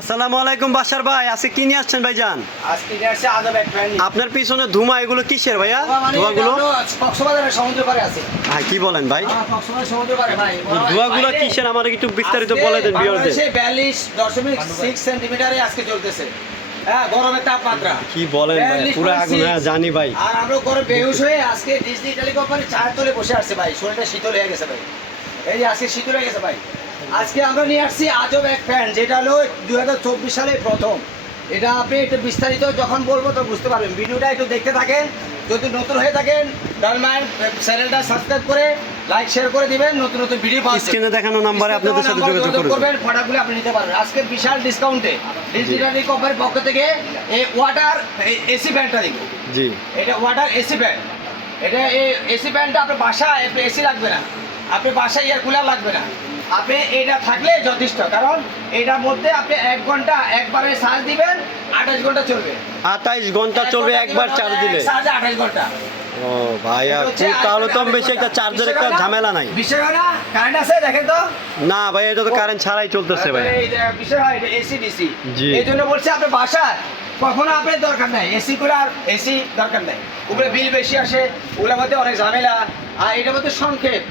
আসসালামু আলাইকুম বাসার ভাই আজকে কি নিয়ে আসছেন ভাইজান? আজকে নিয়ে আসছে আজব এক আপনার পিছনে ধুমা এগুলো কিসের ভাইয়া? মানে ধোঁয়াগুলো? কক্সবাজারের সমুদ্র পারে আছে। ভাই কি বলেন ভাই? কক্সবাজার সমুদ্র পারে ভাই। ধোঁয়াগুলো কিসের? আমার একটু বিস্তারিত বলে দেন সেন্টিমিটারে আজকে চলতেছে। হ্যাঁ গরমের তাপমাত্রা। কি বলেন ভাই? পুরো আগুন হ্যাঁ জানি ভাই। আর আমরা গরম বেহুশ হয়ে আজকে ডিজনি ইটালি চায়ের তলে বসে আসছে ভাই। শরীরটা শীতল হয়ে গেছে ভাই। এই যে আজকে শীতল হয়ে গেছে ভাই। আজকে আমরা নিয়ে আসছি আজব এক ফ্যান যেটা হলো দু হাজার চব্বিশ সালে প্রথম। এটা আপনি একটু বিস্তারিত যখন বলব তো বুঝতে পারবেন। ভিডিওটা একটু দেখতে থাকেন যদি নতুন হয়ে থাকেন তাহলে চ্যানেলটা সাবস্ক্রাইব করে লাইক শেয়ার করে দিবেন নতুন নতুন ভিডিও পাওয়া। স্ক্রিনে দেখানো নাম্বারে আপনাদের সাথে যোগাযোগ করবেন প্রোডাক্টগুলো আপনি নিতে পারবেন। আজকে বিশাল ডিসকাউন্টে ডিজিটাল কোম্পানির পক্ষ থেকে এই ওয়াটার এসি ব্যান্ডটা দিব। জি। এটা ওয়াটার এসি ব্যান্ড এটা এই এসি ফ্যানটা আপনার বাসায় এসি লাগবে না। আপনি বাসায় এয়ার কুলার লাগবে না। আপনি এটা থাকলে যথেষ্ট কারণ এটার মধ্যে আপনি এক ঘণ্টা একবারে চার্জ দিবেন আঠাশ ঘণ্টা চলবে। আঠাইশ ঘণ্টা চলবে একবার চার্জ দিলে। চার্জে আঠাশ ঘণ্টা। ও ভাইয়া তাহলে তো বেশি একটা চার্জের একটা ঝামেলা নাই। না কারেন্ট আছে দেখেন তো। না ভাই এটা তো কারেন্ট ছাড়াই চলতেছে ভাই। এসি ডিসি এই জন্য বলছি আপনার বাসায় কখনো আপনার দরকার নাই। এসি করে আর এসি দরকার নাই। উপরে বিল বেশি আসে ওগুলোর মধ্যে অনেক ঝামেলা। আর এটার মধ্যে সংক্ষেপ।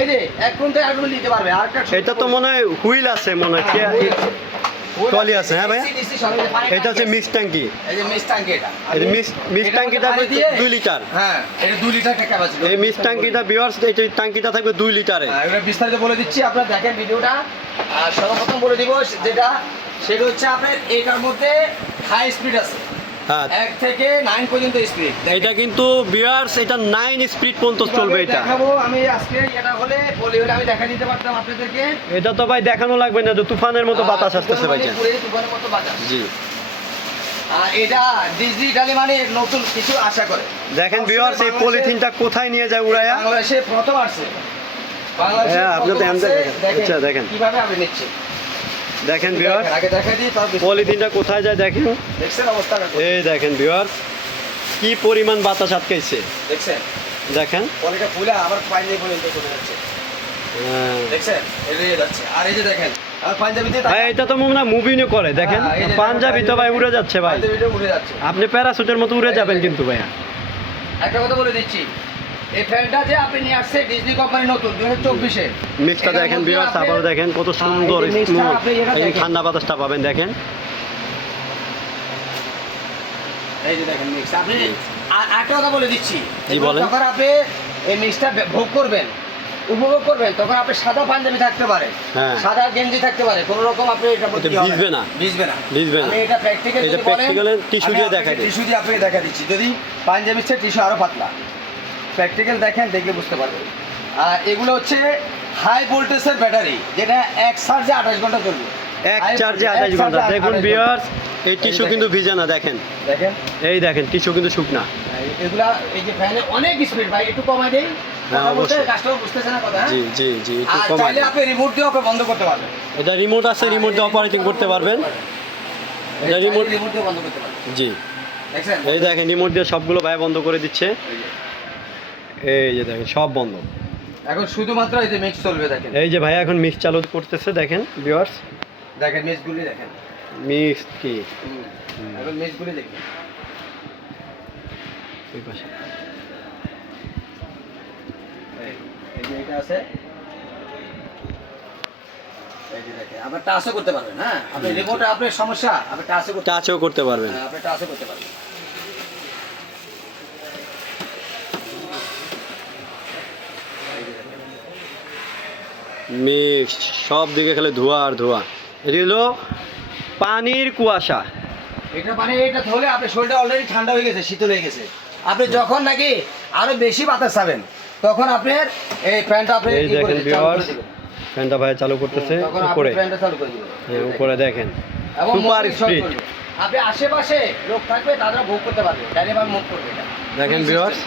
এই যে এক ঘণ্টা এক নিতে পারবে আর এটা তো মনে হয় হুইল আছে মনে হয় ট্রলি আছে, হ্যাঁ পানি এটা হচ্ছে মিক্স ট্যাঙ্কি। আছে। এই যে মিক্স ট্যাঙ্কি এটা। এই যে মিক্স মিক্স ট্যাঙ্কিটা লিটার। হ্যাঁ এটা দুই লিটার ক্যাপাসিটি এই মিক্স ট্যাঙ্কিটা এই ট্যাঙ্কিটা থাকবে দুই লিটারে। হ্যাঁ, বিস্তারিত বলে দিচ্ছি আপনারা দেখেন ভিডিওটা। আর সর্বপ্রথম বলে দিব যেটা সেটা হচ্ছে আপনার এটার মধ্যে হাই স্পিড আছে। হ্যাঁ এক থেকে নাইন পর্যন্ত স্পিড এটা কিন্তু বিয়ার্স এটা নাইন স্পিড পর্যন্ত চলবে এটা। দেখাবো? আমি আজকে এটা হলে বলি হলে আমি দেখা দিতে পারতাম আপনাদেরকে। এটা তো ভাই দেখানো লাগবে না যে তুফানের মতো বাতাস আসতেছে ভাই তুফানের মতো বাতাস। জি। এটা ডিজিটালি মানে নতুন কিছু আশা করে। দেখেন এই পলিথিনটা কোথায় নিয়ে যায় উড়াইয়া বাংলাদেশে প্রথম আসছে। বাংলাদেশে হ্যাঁ, আপনি তো প্রথম দেখেন। আচ্ছা, দেখেন। কীভাবে আপনি দেখেন তারপর পলিথিনটা কোথায় যায় দেখেন। এই দেখেন বিহার কি পরিমাণ বাতাস আটকাইছে। দেখছেন? দেখেন। পলিটা ফুলে আবার পর্যন্ত চলে যাচ্ছে। পাঞ্জাবি তো ভাই উড়ে যাচ্ছে ভাই। আপনি প্যারাসুটের মতো উড়ে যাবেন কিন্তু ভাইয়া। একটা কথা বলে দিচ্ছি এই ফ্যানটা যে আপনি নিয়ে আসছে ডিজনি কোম্পানি নতুন দু হাজার চব্বিশে। মিক্সটা দেখেন বিয়ার্স আবার দেখেন কত সুন্দর এই যে mixটা স্মুথ আপনি এটা দেখেন। ঠান্ডা বাতাসটা পাবেন দেখেন। এই যে দেখেন মিক্স আপনি একটা কথা বলে দিচ্ছি। যখন আপনি এই মিক্সটা ভোগ করবেন উপভোগ করবেন তখন আপনি সাদা পাঞ্জাবি থাকতে পারে। হ্যাঁ। সাদা গেঞ্জি থাকতে পারে কোন রকম আপনি এটা এটা ভিজবে না। ভিজবে না। ভিজবে না। এটা প্র্যাকটিক্যাল এটা practical এ দিয়ে দেখাই দিই। টিস্যু দিয়ে আপনাকে দেখা দিচ্ছি। যদি পাঞ্জাবির চেয়ে টিস্যু আরও পাতলা। প্র্যাকটিক্যাল দেখেন দেখে বুঝতে পারবেন। আর এগুলো হচ্ছে হাই ভোল্টেজের ব্যাটারি যেটা এক চার্জে আঠাশ ঘণ্টা চলবে। এক চার্জে আঠাশ ঘণ্টা। দেখুন বিয়ার্স এই টিস্যু কিন্তু ভিজে না দেখেন। দেখেন। এই দেখেন টিস্যু কিন্তু শুকনা। এগুলা এই যে ফ্যানে অনেক স্পিড ভাই একটু কমাই দেই। হ্যাঁ, হ্যাঁ? এটা রিমোট আছে রিমোট দিয়ে অপারেটিং করতে পারবেন। এটা রিমোট রিমোট দিয়ে বন্ধ করতে পারবেন। জি। এই দেখেন রিমোট দিয়ে সবগুলো ভাই বন্ধ করে দিচ্ছে। এই যে দেখেন সব বন্ধ। এখন শুধুমাত্র এই যে মিক্স চলবে দেখেন। এই যে ভাই এখন মিক্স চালু করতেছে দেখেন ভিউয়ার্স দেখেন মিক্সগুলি দেখেন। মিক্স কি? এখন মিক্সগুলি দেখেন ওই পাশে। এই- এই যে এটা আছে। এই আবার টাচও করতে পারবেন হ্যাঁ? আপনি রিমোটে আপনার সমস্যা আপনি টাচও করতে টাচও করতে পারবেন। হ্যাঁ, আপনি টাচও করতে পারবেন। মিক্স সব দিকে খালি ধোয়া আর ধোয়া। এটি হলো পানির কুয়াশা। এটা মানে এটা ধরলে আপনার শরীরটা অলরেডি ঠান্ডা হয়ে গেছে শীতল হয়ে গেছে। আপনি যখন নাকি আরও বেশি বাতাস পাবেন তখন আপনার এই ফ্যানটা আপনি এই দেখেন ভিউয়ার্স। ফ্যানটা ভাই চালু করতেছে তখন আপনি উপরে। ফ্যানটা চালু করে দিবেন। হ্যাঁ উপরে দেখেন। এবং সুপার স্পিড আপনি আশেপাশে লোক থাকবে তারা ভোগ করতে পারবে। ডাইরেক্ট মুভ করবে এটা। দেখেন ভিউয়ার্স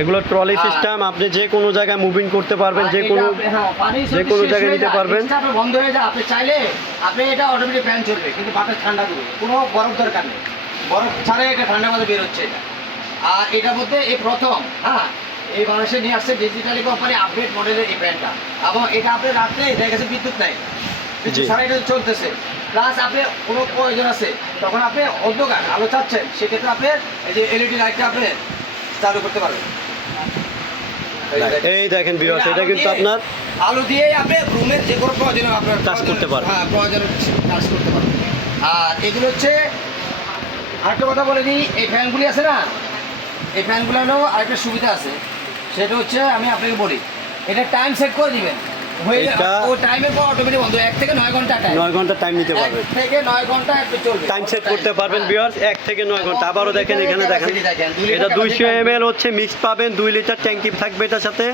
এগুলো ট্রলি সিস্টেম আপনি যে কোনো জায়গায় মুভিং করতে পারবেন যে কোনো হ্যাঁ, যে কোনো জায়গায় নিতে পারবেন। বন্ধ হয়ে যায় আপনি চাইলে আপনি এটা অটোমেটিক ফ্যান চলবে কিন্তু বাতাস ঠান্ডা করবে কোনো বরফ দরকার নেই। বরফ ছাড়াই এটা ঠান্ডা মাঝে বের হচ্ছে এটা। আর এটার মধ্যে এই প্রথম হ্যাঁ এই বাংলাদেশে নিয়ে আসছে ডিজিটালি কোম্পানি আপডেট মডেলের এই ফ্যানটা এবং এটা আপনি রাখলে দেখা গেছে বিদ্যুৎ নাই। বিদ্যুৎ। ছাড়া এটা চলতেছে। প্লাস আপনি কোনো প্রয়োজন আছে তখন আপনি অন্ধকার আলো চাচ্ছেন সেক্ষেত্রে আপনি এই যে এলইডি লাইটটা আপনি চালু করতে পারবেন এই দেখেন। ভিউয়ার্স এটা কিন্তু আপনার আলো দিয়ে আপনি রুমের যে কোনো প্রয়োজন আপনার কাজ করতে পারবেন। হ্যাঁ প্রয়োজন কাজ করতে পারবেন। আর এগুলো হচ্ছে আরেকটা কথা বলে দিই এই ফ্যানগুলি আছে না? এই ফ্যানগুলোরও আরেকটা সুবিধা আছে। সেটা হচ্ছে আমি আপনাকে বলি এটা টাইম সেট করে দিবেন। হয়ে গেলে এটা- ও টাইমের পর অটোমেটিক বন্ধ এক থেকে নয় ঘণ্টা টাইম নয় ঘণ্টা টাইম নিতে পারবেন থেকে নয় ঘণ্টা একটু চলবে। টাইম সেট করতে পারবেন। এক থেকে নয় ঘণ্টা। আবারও দেখেন এখানে দেখেন। Capacity দেখেন, দুই লিটার এটা দুইশো এম হচ্ছে মিক্স পাবেন দুই লিটার ট্যাঙ্কি থাকবে এটার সাথে।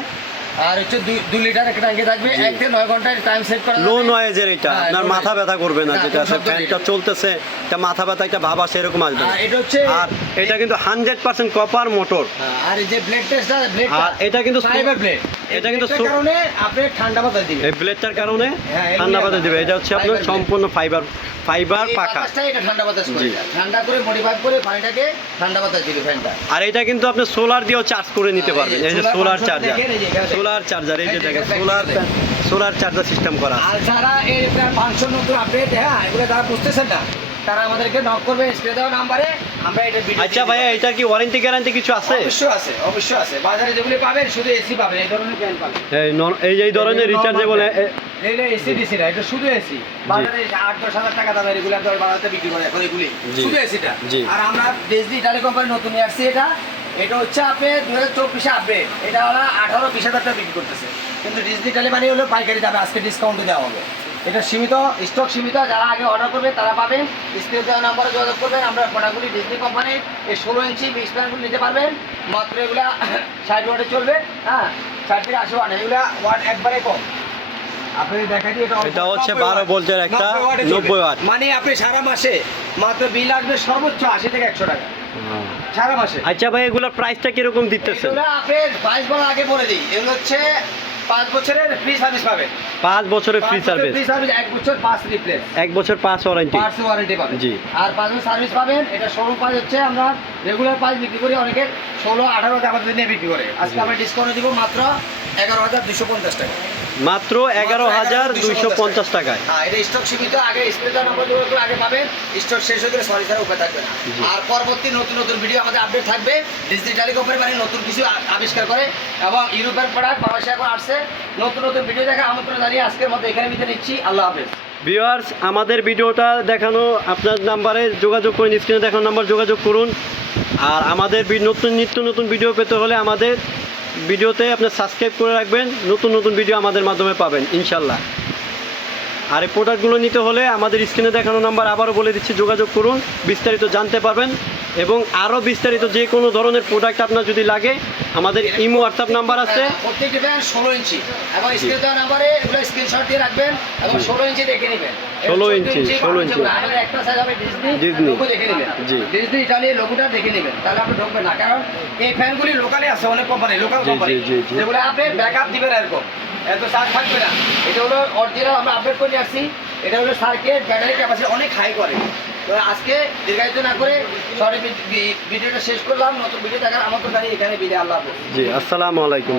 আর হচ্ছে দুই দুই লিটার একটা ট্যাঙ্কি থাকবে এক থেকে নয় ঘন্টায় টাইম সেট করা লো নয়েজের এটা। আপনার মাথা। ব্যথা করবে না যেটা। ফ্যানটা চলতেছে এটা মাথা ব্যথা একটা ভাবা সেরকম আসবে। আর এটা হচ্ছে আর এটা কিন্তু হান্ড্রেড পার্সেন্ট কপার মোটর আর এই যে ব্লেড টেস্টটা আর এটা কিন্তু ফাইবার ব্লেড এটা কিন্তু কারণে আপনি ঠান্ডা বাতাস দিবেন। এই ব্লেডটার কারণে হ্যাঁ, ঠান্ডা বাতাস দিবে এটা হচ্ছে আপনার সম্পূর্ণ ফাইবার ফাইবার পাখা। এটা ঠান্ডা বাতাস করে ঠান্ডা করে মডিফাই করে পানিটাকে ঠান্ডা বাতাস দিবে ফ্যানটা আর এটা কিন্তু আপনি সোলার দিয়েও চার্জ করে নিতে হ্যাঁ, পারবেন। এই যে সোলার চার্জার। সোলার চার্জার এই যে দেখেন। সোলার সোলার চার্জার সিস্টেম করা আছে। আর যারা এই ফাংশন নতুন আপডেট হ্যাঁ এগুলো বুঝতেছেন না। তারা আমাদেরকে নক করবে স্ক্রিনে দেওয়া নাম্বারে আমরা এটা আচ্ছা ভাইয়া এটা কি ওয়ারেন্টি গ্যারান্টি কিছু আছে? অবশ্যই আছে অবশ্যই আছে। বাজারে যেগুলি পাবেন শুধু এসি পাবেন এই ধরনের ফ্যান পাবেন। এই এই এই ধরনের রিচার্জেবল এসি ডিসি না এটা শুধু এসি বাজারে আট দশ হাজার টাকা দামের এগুলো দশ হাজার বিক্রি করে এখন এগুলি। শুধু এসিটা। আর আমরা ডিসনি ইটালি কোম্পানি নতুন আসছি এটা। এটা হচ্ছে আপনি দু হাজার চব্বিশে আপডেট এটা হলো আঠারো বিশ হাজার টাকা বিক্রি করতেছে। কিন্তু ডিসনি ইটালি মানে হলো পাইকারি দামে আজকে ডিসকাউন্টে দেওয়া হবে। এটা সীমিত স্টক সীমিত যারা আগে অর্ডার করবে তারা পাবেন স্ক্রিন দেওয়া নাম্বারে যোগাযোগ করবেন আমরা প্রোডাক্টগুলি ডিসনি কোম্পানির এই ষোলো ইঞ্চি বিশ প্যানগুলি নিতে পারবেন। মাত্র এগুলা ষাট ওয়াটে চলবে হ্যাঁ? ষাট থেকে আশি ওয়াট এগুলা ওয়াট একবারে কম। আপনি দেখা দিই এটা হচ্ছে 90 12 ভোল্টের একটা 90 ওয়াটে চলবে। 90 ওয়াট। মানে আপনি সারা মাসে মাত্র বিল আসবে সর্বোচ্চ আশি থেকে একশো টাকা। সারা মাসে। আচ্ছা ভাই এগুলোর প্রাইসটা কীরকম দিতেছেন? এগুলো আপনি বাইশ বলার আগে বলে দিই। এগুলো হচ্ছে পাঁচ বছরের ফ্রি সার্ভিস পাবেন। পাঁচ বছরের ফ্রি সার্ভিস ফ্রি সার্ভিস এক বছর পাঁচ রিপ্লেস এক বছর পাঁচ ওয়ারেন্টি পার্টস ওয়ারেন্টি পাবেন। জি। আর পাঁচ বছর সার্ভিস পাবেন এটা ষোলো পাঁচ হচ্ছে আমরা রেগুলার পাঁচ বিক্রি করি অনেকে ষোলো আঠারো আমাদের নিয়ে বিক্রি করে। আজকে আমরা ডিসকাউন্ট দিব মাত্র এগারো হাজার দুশো পঞ্চাশ টাকা। মাত্র এগারো হাজার দুইশো পঞ্চাশ টাকায়। হ্যাঁ এটা স্টক সীমিত আগে আগে পাবেন। স্টক শেষ হয়ে গেলে সরি ছাড়া উপায় থাকবে না। আর পরবর্তী নতুন নতুন ভিডিও আমাদের আপডেট থাকবে। ডিজিটালি কোম্পানি মানে নতুন কিছু আবিষ্কার করে এবং ইউরোপের প্রোডাক্ট বাংলাদেশে এখন আসছে। নতুন নতুন ভিডিও দেখা আমন্ত্রণ জানিয়ে আজকের মতো এখানে বিদায় নিচ্ছি। আল্লাহ হাফেজ। ভিউয়ার্স আমাদের ভিডিওটা দেখানো আপনার নাম্বারে যোগাযোগ করুন স্ক্রিনে দেখানো নাম্বার যোগাযোগ করুন। আর আমাদের নতুন নিত্য নতুন ভিডিও পেতে হলে আমাদের ভিডিওতে আপনি সাবস্ক্রাইব করে রাখবেন, নতুন নতুন ভিডিও আমাদের মাধ্যমে পাবেন, ইনশাল্লাহ। আর এই প্রোডাক্টগুলো নিতে হলে আমাদের স্ক্রিনে দেখানো নাম্বার আবারও বলে দিচ্ছি, যোগাযোগ করুন, বিস্তারিত জানতে পারবেন এবং আরও বিস্তারিত যে কোনো ধরনের প্রোডাক্ট আপনার যদি লাগে, আমাদের ইমো হোয়াটসঅ্যাপ নাম্বার আছে। ষোলো ইঞ্চি। এবং স্ক্রিন নাম্বারে স্ক্রিনশট দিয়ে রাখবেন এবং ষোলো ইঞ্চি দেখে নেবেন। 16 ইঞ্চি, 16 ইঞ্চি। ডিজনি জি। ডিজনি দেখে নেবেন তাহলে আপনি ঢুকবেন না কারণ এই ফ্যানগুলি লোকালে আছে অনেক কোম্পানি লোকাল কোম্পানি। যেগুলো আপনি ব্যাকআপ দিবেন এরকম এত চার্জ থাকবে না এটা হলো অরিজিনাল আমরা আপডেট করে আসছি এটা হলো সার্কিট ব্যাটারি ক্যাপাসিটি অনেক হাই করে তো আজকে দীর্ঘায়িত না করে সরি ভিডিওটা শেষ করলাম নতুন ভিডিও দেখার আমন্ত্রণ জানিয়ে এখানে বিদায় আল্লাহ জি আসসালামু আলাইকুম